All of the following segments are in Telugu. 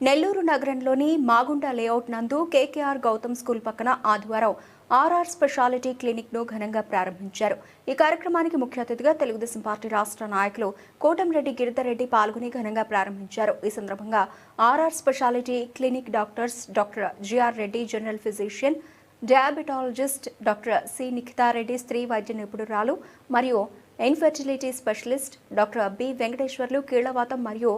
నెల్లూరు నగరంలోని మాగుంట లేఅవుట్ నందు కేకేఆర్ గౌతమ్ స్కూల్ పక్కన ఆదివారం ఆర్ఆర్ స్పెషాలిటీ క్లినిక్ ను ఘనంగా ప్రారంభించారు. ఈ కార్యక్రమానికి ముఖ్య అతిథిగా తెలుగుదేశం పార్టీ రాష్ట్ర నాయకులు కోటంరెడ్డి గిరిధర్ రెడ్డి పాల్గొని ఘనంగా ప్రారంభించారు. ఈ సందర్భంగా RR speciality clinic doctors doctor GR Reddy, general physician, diabetologist doctor C Nikhita Reddy, స్త్రీ వైద్య నిపుణురాలు మరియు infertility specialist doctor B Venkateswarlu, కీళ్లవాతం మరియు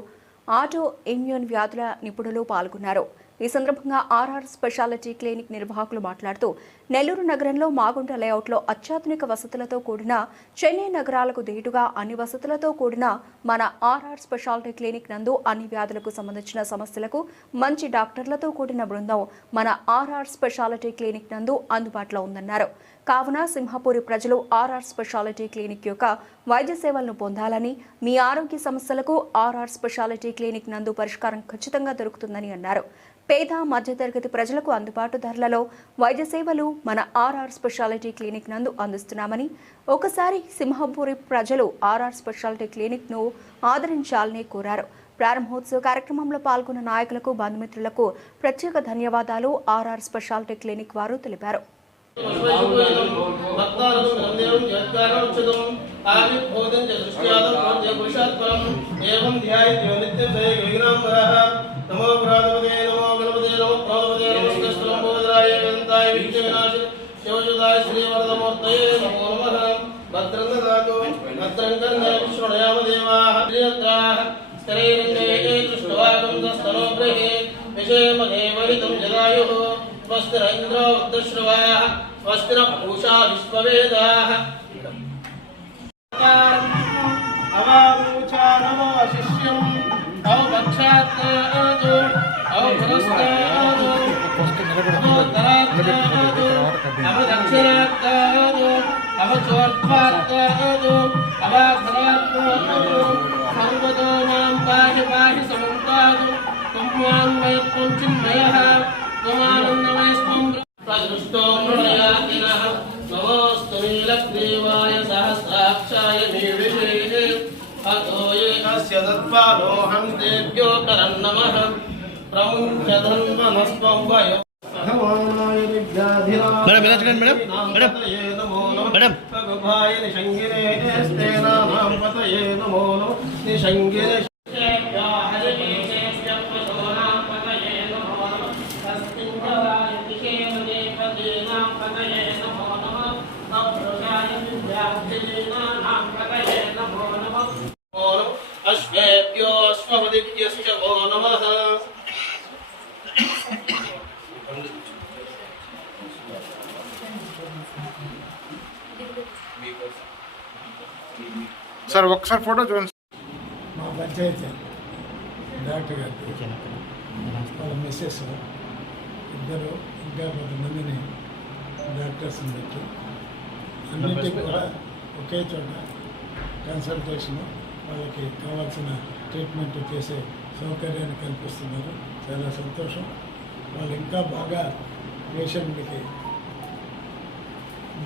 ఆటో ఇమ్యూన్ వ్యాధుల నిపుణులు పాల్గొన్నారు. ఈ సందర్భంగా ఆర్ఆర్ స్పెషాలిటీ క్లినిక్ నిర్వాహకులు మాట్లాడుతూ నెల్లూరు నగరంలో మాగుంట లేఅవుట్లో అత్యాధునిక వసతులతో కూడిన, చెన్నై నగరాలకు ధీటుగా అన్ని వసతులతో కూడిన మన ఆర్ఆర్ స్పెషాలిటీ క్లినిక్ నందు అన్ని వ్యాధులకు సంబంధించిన సమస్యలకు మంచి డాక్టర్లతో కూడిన బృందం మన ఆర్ఆర్ స్పెషాలిటీ క్లినిక్ నందు అందుబాటులో ఉందన్నారు. కావున సింహపూరి ప్రజలు ఆర్ఆర్ స్పెషాలిటీ క్లినిక్ యొక్క వైద్య సేవలను పొందాలని, మీ ఆరోగ్య సమస్యలకు ఆర్ఆర్ స్పెషాలిటీ క్లినిక్ నందు పరిష్కారం ఖచ్చితంగా దొరుకుతుందని అన్నారు. పేద మధ్యతరగతి ప్రజలకు అందుబాటు ధరలలో వైద్య సేవలు మన ఆర్ఆర్ స్పెషాలిటీ క్లినిక్ నందు అందిస్తున్నామని, ఒకసారి సింహపూరి ప్రజలు ఆర్ఆర్ స్పెషాలిటీ క్లినిక్ ను ఆదరించాలని కోరారు. ప్రారంభోత్సవ కార్యక్రమంలో పాల్గొన్న నాయకులకు, బంధుమిత్రులకు ప్రత్యేక ధన్యవాదాలు ఆర్ఆర్ స్పెషాలిటీ క్లినిక్ వారు తెలిపారు. नमो प्राणपते नमो गणपते नमो प्राणपते नमस्ते स्तंभोदराय गंताय विजयनाश शिवजुदाय श्रीवरदमूर्तये नमो नमः भद्रं ददातु भद्रं कर्णेन विष्णुयाम देवाः प्रियत्राः स्तरैरञ्जये दृष्ट्वागं दस्तनो गृहे विषयमदेवहितं जदायुः स्वस्तिरैन्द्रो वृद्धश्रवाः स्वस्तिरपूषा विश्ववेदाः अवामूचा नमो शिष्यम् अव पक्षात्तादो अव पुरस्तादो अव तरात्तादो अव दक्षिणात्तादो अव चोर्ध्वात्तादो अव धरात्तादो सर्वतो मां पाहि पाहि समन्तादो त्वं चिन्मयः त्वमानन्दमयस्त्वं प्रदृष्टो मृणयातिनः नमोऽस्तु नीलग्रीवाय सहस्राक्षाय निर्विशेषे अतो ये कस्य तत्पालो हन्तेभ्यो करन्नमः प्रमुख्य धन्वनस्त्वं वयो भगवानाय विद्याधिराय नमो नमः भगवाय निशङ्गिने स्तेनानां पतये नमो नमः निशङ्गिने अश्वेभ्यो अश्वपदिभ्यश्च वो नमः सर ఒకసారి ఫోటో చూడండి. మా పంచాయతీ డాక్టర్ గారు వాళ్ళ మిస్సెస్ ఇద్దరు ఇంకా కొంతమందిని డాక్టర్స్ని పెట్టి అన్నింటికి కూడా ఒకే చోట కన్సల్టేషను, వాళ్ళకి కావాల్సిన ట్రీట్మెంట్ చేసే సౌకర్యాన్ని కల్పిస్తున్నారు. చాలా సంతోషం. వాళ్ళు ఇంకా బాగా పేషెంట్కి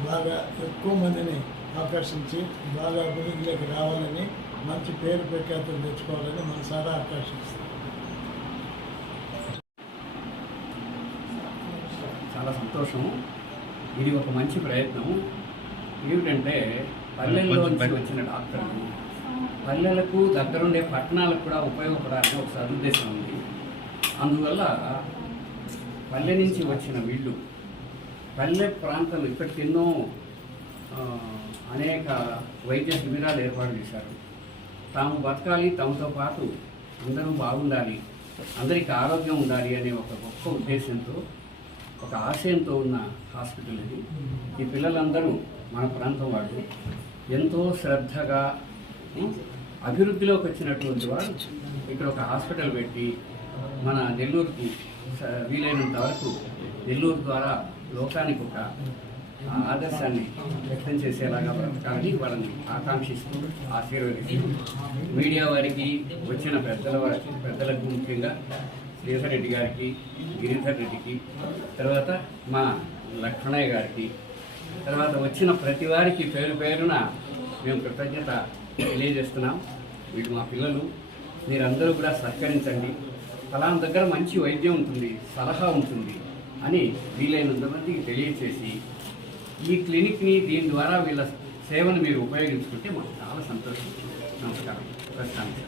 బాగా ఎక్కువ మందిని ఆకర్షించి బాగా అభివృద్ధిలోకి రావాలని, మంచి పేరు ప్రఖ్యాతులు తెచ్చుకోవాలని మనసారా ఆకర్షిస్తారు. చాలా సంతోషం. ఇది ఒక మంచి ప్రయత్నం. ఏమిటంటే పల్లెల్లో నుంచి వచ్చిన డాక్టర్లు పల్లెలకు దగ్గరుండే పట్టణాలకు కూడా ఉపయోగపడాలని ఒక సదుద్దేశం ఉంది. అందువల్ల పల్లె నుంచి వచ్చిన వీళ్ళు పల్లె ప్రాంతం ఇప్పటికి ఎన్నో అనేక వైద్య శిబిరాలు ఏర్పాటు చేశారు. తాము బతకాలి, తమతో పాటు అందరూ బాగుండాలి, అందరికీ ఆరోగ్యం ఉండాలి అనే ఒక గొప్ప ఉద్దేశంతో, ఒక ఆశయంతో ఉన్న హాస్పిటల్ ఇది. ఈ పిల్లలందరూ మన ప్రాంతం వాళ్ళు ఎంతో శ్రద్ధగా అభివృద్ధిలోకి వచ్చినటువంటి వారు ఇక్కడ ఒక హాస్పిటల్ పెట్టి మన నెల్లూరుకి వీలైనంత వరకు నెల్లూరు ద్వారా లోకానికి ఒక ఆదర్శాన్ని వ్యక్తం చేసేలాగా బ్రతకాలని వాళ్ళని ఆకాంక్షిస్తూ, ఆశీర్వదిస్తూ, మీడియా వారికి, వచ్చిన పెద్దలకు ముఖ్యంగా శ్రీధర్ రెడ్డి గారికి, గిరిధర్ రెడ్డికి, తర్వాత మా లక్ష్మణయ్య గారికి, తర్వాత వచ్చిన ప్రతి వారికి పేరు పేరున మేము కృతజ్ఞత తెలియజేస్తున్నాం. వీళ్ళు మా పిల్లలు, మీరందరూ కూడా సహకరించండి. ఫలానా దగ్గర మంచి వైద్యం ఉంటుంది, సలహా ఉంటుంది అని వీలైనంత మందికి తెలియచేసి ఈ క్లినిక్ని దీని ద్వారా వీళ్ళ సేవను మీరు ఉపయోగించుకుంటే మాకు చాలా సంతోషం. నమస్కారం. ప్రస్తుతానికి